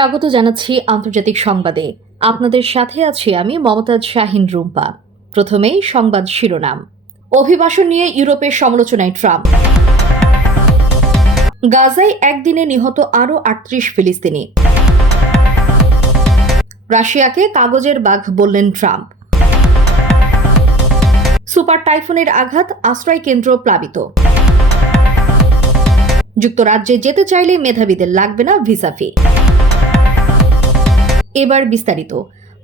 স্বাগত জানাচ্ছি আন্তর্জাতিক সংবাদে। আপনাদের সাথে আছি আমি মমতাজ শাহিন রুম্পা। প্রথমেই সংবাদ শিরোনাম। অভিবাসন নিয়ে ইউরোপের সমালোচনায় ট্রাম্প। গাজায় একদিনে নিহত আরও আটত্রিশ ফিলিস্তিনি। রাশিয়াকে কাগজের বাঘ বললেন ট্রাম্প। সুপার টাইফুনের আঘাত আশ্রয় কেন্দ্র প্লাবিত। যুক্তরাজ্যে যেতে চাইলে মেধাবীদের লাগবে না ভিসা ফি। এবার বিস্তারিত।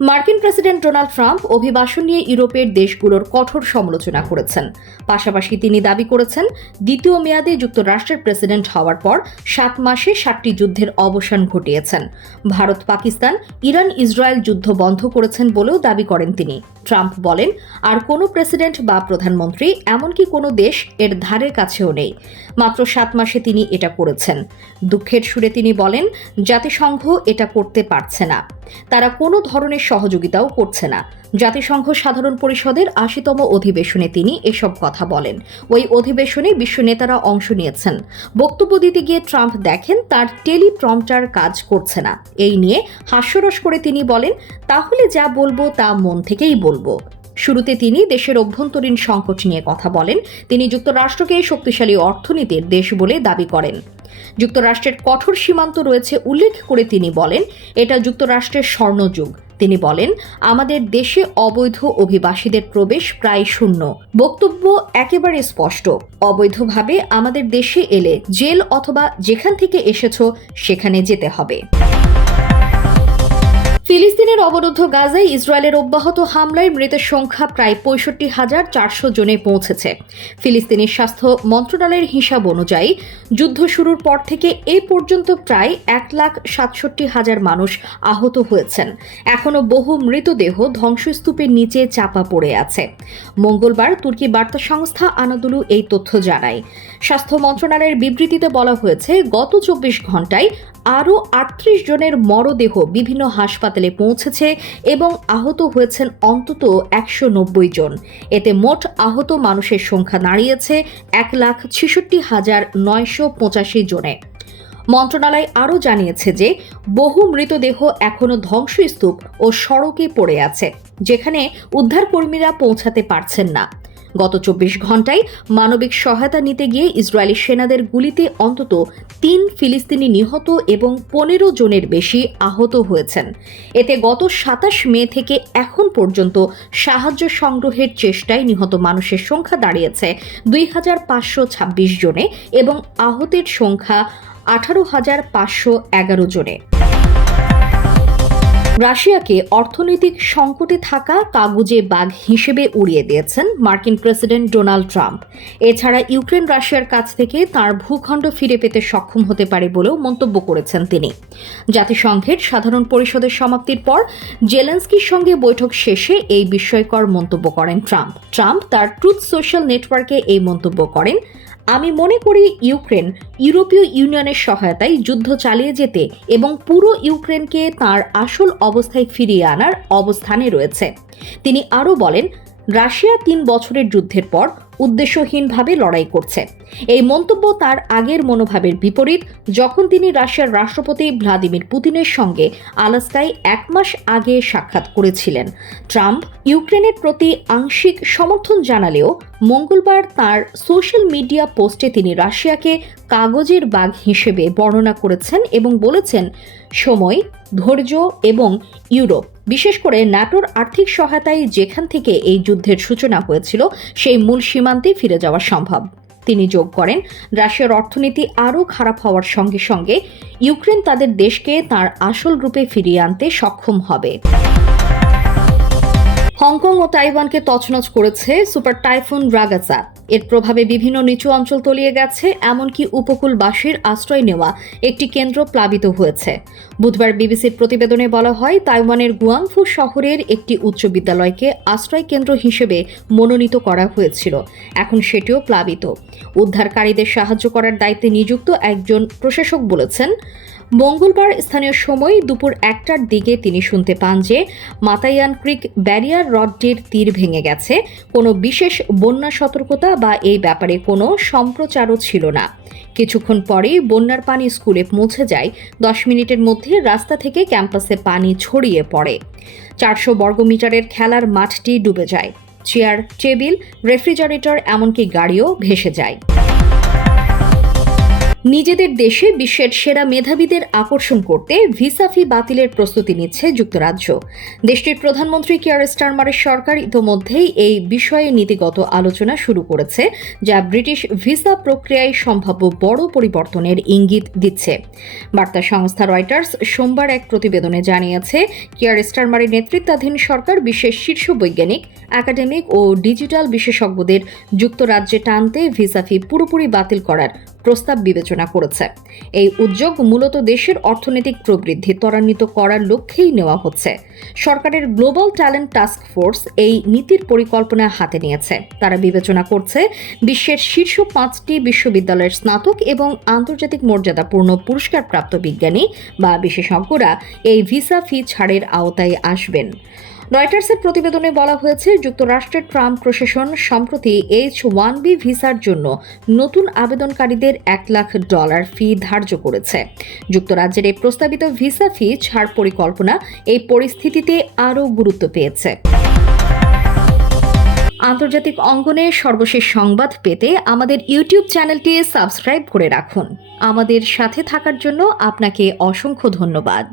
মার্কিন প্রেসিডেন্ট ডোনাল্ড ট্রাম্প অভিবাসন নিয়ে ইউরোপের দেশগুলোর কঠোর সমালোচনা করেছেন। পাশাপাশি তিনি দাবি করেছেন, দ্বিতীয় মেয়াদে যুক্তরাষ্ট্রের প্রেসিডেন্ট হওয়ার পর সাত মাসে সাতটি যুদ্ধের অবসান ঘটিয়েছেন। ভারত, পাকিস্তান, ইরান, ইসরায়েল যুদ্ধ বন্ধ করেছেন বলেও দাবি করেন তিনি। ট্রাম্প বলেন, আর কোনো প্রেসিডেন্ট বা প্রধানমন্ত্রী, এমনকি কোনো দেশ, এর ধারের কাছেও নেই। মাত্র সাত মাসে তিনি এটা করেছেন। দুঃখের সুরে তিনি বলেন, জাতিসংঘ এটা করতে পারছে না। তারা কোনো ধরনের সহযোগিতাও করছে না। জাতিসংঘ সাধারণ পরিষদের আশিতম অধিবেশনে তিনি এসব কথা বলেন। ওই অধিবেশনে বিশ্ব নেতারা অংশ নিয়েছেন। বক্তব্য দিতে গিয়ে ট্রাম্প দেখেন তার টেলিপ্রম্পটার কাজ করছে না। এই নিয়ে হাস্যরস করে তিনি বলেন, তাহলে যা বলব তা মন থেকেই বলব। শুরুতে তিনি দেশের অভ্যন্তরীণ সংকট নিয়ে কথা বলেন। তিনি যুক্তরাষ্ট্রকে শক্তিশালী অর্থনীতির দেশ বলে দাবি করেন। যুক্তরাষ্ট্রের কঠোর সীমান্ত রয়েছে উল্লেখ করে তিনি বলেন, এটা যুক্তরাষ্ট্রের স্বর্ণযুগ। তিনি বলেন, আমাদের দেশে অবৈধ অভিবাসীদের প্রবেশ প্রায় শূন্য। বক্তব্য একেবারে স্পষ্ট। অবৈধভাবে আমাদের দেশে এলে জেল অথবা যেখান থেকে এসেছ সেখানে যেতে হবে। ফিলিস্তিনের অবরুদ্ধ গাজায় ইসরায়েলের অব্যাহত হামলায় মৃতের সংখ্যা প্রায় পঁয়ষট্টি হাজার চারশো জনে পৌঁছেছে। ফিলিস্তিনের স্বাস্থ্য মন্ত্রণালয়ের হিসাব অনুযায়ী, যুদ্ধ শুরুর পর থেকে এ পর্যন্ত প্রায় এক লাখ সাতষট্টি হাজার মানুষ আহত হয়েছেন। এখনও বহু মৃতদেহ ধ্বংসস্তূপের নিচে চাপা পড়ে আছে। মঙ্গলবার তুর্কি বার্তা সংস্থা আনাদুলু এই তথ্য জানায়। স্বাস্থ্য মন্ত্রণালয়ের বিবৃতিতে বলা হয়েছে, গত চব্বিশ ঘন্টায় আরও আটত্রিশ জনের মরদেহ বিভিন্ন হাসপাতালে পৌঁছেছে এবং আহত হয়েছেন অন্তত একশো নব্বই জন। এতে মোট আহত মানুষের সংখ্যা দাঁড়িয়েছে এক লাখ ছেষট্টি হাজার নয়শো পঁচাশি জনে। মন্ত্রণালয় আরও জানিয়েছে যে, বহু মৃতদেহ এখনও ধ্বংসস্তূপ ও সড়কে পড়ে আছে, যেখানে উদ্ধারকর্মীরা পৌঁছাতে পারছেন না। গত চব্বিশ ঘন্টায় মানবিক সহায়তা নিতে গিয়ে ইসরায়েলি সেনাদের গুলিতে অন্তত তিন ফিলিস্তিনি নিহত এবং পনেরো জনের বেশি আহত হয়েছেন। এতে গত সাতাশ মে থেকে এখন পর্যন্ত সাহায্য সংগ্রহের চেষ্টায় নিহত মানুষের সংখ্যা দাঁড়িয়েছে দুই হাজার পাঁচশো ছাব্বিশ জনে এবং আহতের সংখ্যা আঠারো হাজার পাঁচশো এগারো জনে। রাশিয়াকে অর্থনৈতিক সংকটে থাকা কাগুজে বাঘ হিসেবে উড়িয়ে দিয়েছেন মার্কিন প্রেসিডেন্ট ডোনাল্ড ট্রাম্প। এছাড়া ইউক্রেন রাশিয়ার কাছ থেকে তার ভূখণ্ড ফিরে পেতে সক্ষম হতে পারে বলেও মন্তব্য করেছেন তিনি। জাতিসংঘের সাধারণ পরিষদের সমাপ্তির পর জেলেন্সকির সঙ্গে বৈঠক শেষে এই বিস্ময়কর মন্তব্য করেন ট্রাম্প। ট্রাম্প তার ট্রুথ সোশ্যাল নেটওয়ার্কে এই মন্তব্য করেন আমি মনে করি ইউক্রেন ইউরোপীয় ইউনিয়নের সহায়তায় যুদ্ধ চালিয়ে যেতে এবং পুরো ইউক্রেনকে তার আসল অবস্থায় ফিরিয়ে আনার অবস্থানে রয়েছে। তিনি আরও বলেন, রাশিয়া তিন বছরের যুদ্ধের পর উদ্দেশ্যহীনভাবে লড়াই করছে। এই মন্তব্য তার আগের মনোভাবের বিপরীত, যখন তিনি রাশিয়ার রাষ্ট্রপতি ভ্লাদিমির পুতিনের সঙ্গে আলাস্কায় এক মাস আগে সাক্ষাৎ করেছিলেন। ট্রাম্প ইউক্রেনের প্রতি আংশিক সমর্থন জানালেও মঙ্গলবার তার সোশ্যাল মিডিয়া পোস্টে তিনি রাশিয়াকে কাগজের বাঘ হিসেবে বর্ণনা করেছেন এবং বলেছেন সময় ধৈর্য এবং ইউরোপ। বিশেষ করে ন্যাটোর আর্থিক সহায়তায় যেখান থেকে এই যুদ্ধের সূচনা হয়েছিল, সেই মূল সীমান্তে ফিরে যাওয়া সম্ভব। তিনি যোগ করেন, রাশিয়ার অর্থনীতি আরও খারাপ হওয়ার সঙ্গে সঙ্গে ইউক্রেন তাদের দেশকে তার আসল রূপে ফিরিয়ে আনতে সক্ষম হবে। হংকং ও তাইওয়ানকে তছনছ করেছে সুপার টাইফুন রাগাসা এর প্রভাবে বিভিন্ন নিচু অঞ্চল তলিয়ে গেছে, এমনকি উপকূলবাসীর আশ্রয় নেওয়া একটি কেন্দ্র প্লাবিত হয়েছে। বুধবার বিবিসির প্রতিবেদনে বলা হয়, তাইওয়ানের গুয়াংফু শহরের একটি উচ্চ বিদ্যালয়কে আশ্রয় কেন্দ্র হিসেবে মনোনীত করা হয়েছিল। এখন সেটিও প্লাবিত। উদ্ধারকারীদের সাহায্য করার দায়িত্বে নিযুক্ত একজন প্রশাসক বলেছেন মঙ্গলবার স্থানীয় সময় দুপুর একটার দিকে তিনি শুনতে পান যে মাতায়ান ক্রিক ব্যারিয়ার রডটির তীর ভেঙে গেছে। কোনো বিশেষ বন্যা সতর্কতা বা এই ব্যাপারে কোনো সম্প্রচারও ছিল না। কিছুক্ষণ পরেই বন্যার পানি স্কুলে পৌঁছে যায়। দশ মিনিটের মধ্যে রাস্তা থেকে ক্যাম্পাসে পানি ছড়িয়ে পড়ে। চারশো বর্গমিটারের খেলার মাঠটি ডুবে যায়। চেয়ার, টেবিল, রেফ্রিজারেটর, এমনকি গাড়িও ভেসে যায়। নিজেদের দেশে বিশ্বের সেরা মেধাবীদের আকর্ষণ করতে ভিসা ফি বাতিলের প্রস্তুতি নিচ্ছে যুক্তরাজ্য। দেশটির প্রধানমন্ত্রী কিয়ার স্টারমারের সরকার ইতোমধ্যেই এই বিষয়ে নীতিগত আলোচনা শুরু করেছে, যা ব্রিটিশ ভিসা প্রক্রিয়ায় সম্ভাব্য বড় পরিবর্তনের ইঙ্গিত দিচ্ছে। বার্তা সংস্থা রয়টার্স সোমবার এক প্রতিবেদনে জানিয়েছে, কিয়ার স্টারমারের নেতৃত্বাধীন সরকার বিশ্বের শীর্ষ বৈজ্ঞানিক, একাডেমিক ও ডিজিটাল বিশেষজ্ঞদের যুক্তরাজ্যে টানতে ভিসা ফি পুরোপুরি বাতিল করার প্রস্তাব বিবেচনা করেছে। এই উদ্যোগ মূলত দেশের অর্থনৈতিক প্রবৃদ্ধি ত্বরান্বিত করার লক্ষ্যেই নেওয়া হচ্ছে। সরকারের গ্লোবাল ট্যালেন্ট টাস্ক ফোর্স এই নীতির পরিকল্পনা হাতে নিয়েছে। তারা বিবেচনা করছে, বিশ্বের শীর্ষ পাঁচটি বিশ্ববিদ্যালয়ের স্নাতক এবং আন্তর্জাতিক মর্যাদাপূর্ণ পুরস্কারপ্রাপ্ত বিজ্ঞানী বা বিশেষজ্ঞরা এই ভিসা ফি ছাড়ের আওতায় আসবেন। রয়টার্সের প্রতিবেদনে বলা হয়েছে, যুক্তরাষ্ট্রের ট্রাম্প প্রশাসন সম্প্রতি এইচ ওয়ান বি ভিসার জন্য নতুন আবেদনকারীদের এক লাখ ডলার ফি ধার্য করেছে। যুক্তরাজ্যের এই প্রস্তাবিত ভিসা ফি ছাড় পরিকল্পনা এই পরিস্থিতিতে আরও গুরুত্ব পেয়েছে। আন্তর্জাতিক অঙ্গনে সর্বশেষ সংবাদ পেতে আমাদের ইউটিউব চ্যানেলটি সাবস্ক্রাইব করে রাখুন। আমাদের সাথে থাকার জন্য আপনাকে অসংখ্য ধন্যবাদ।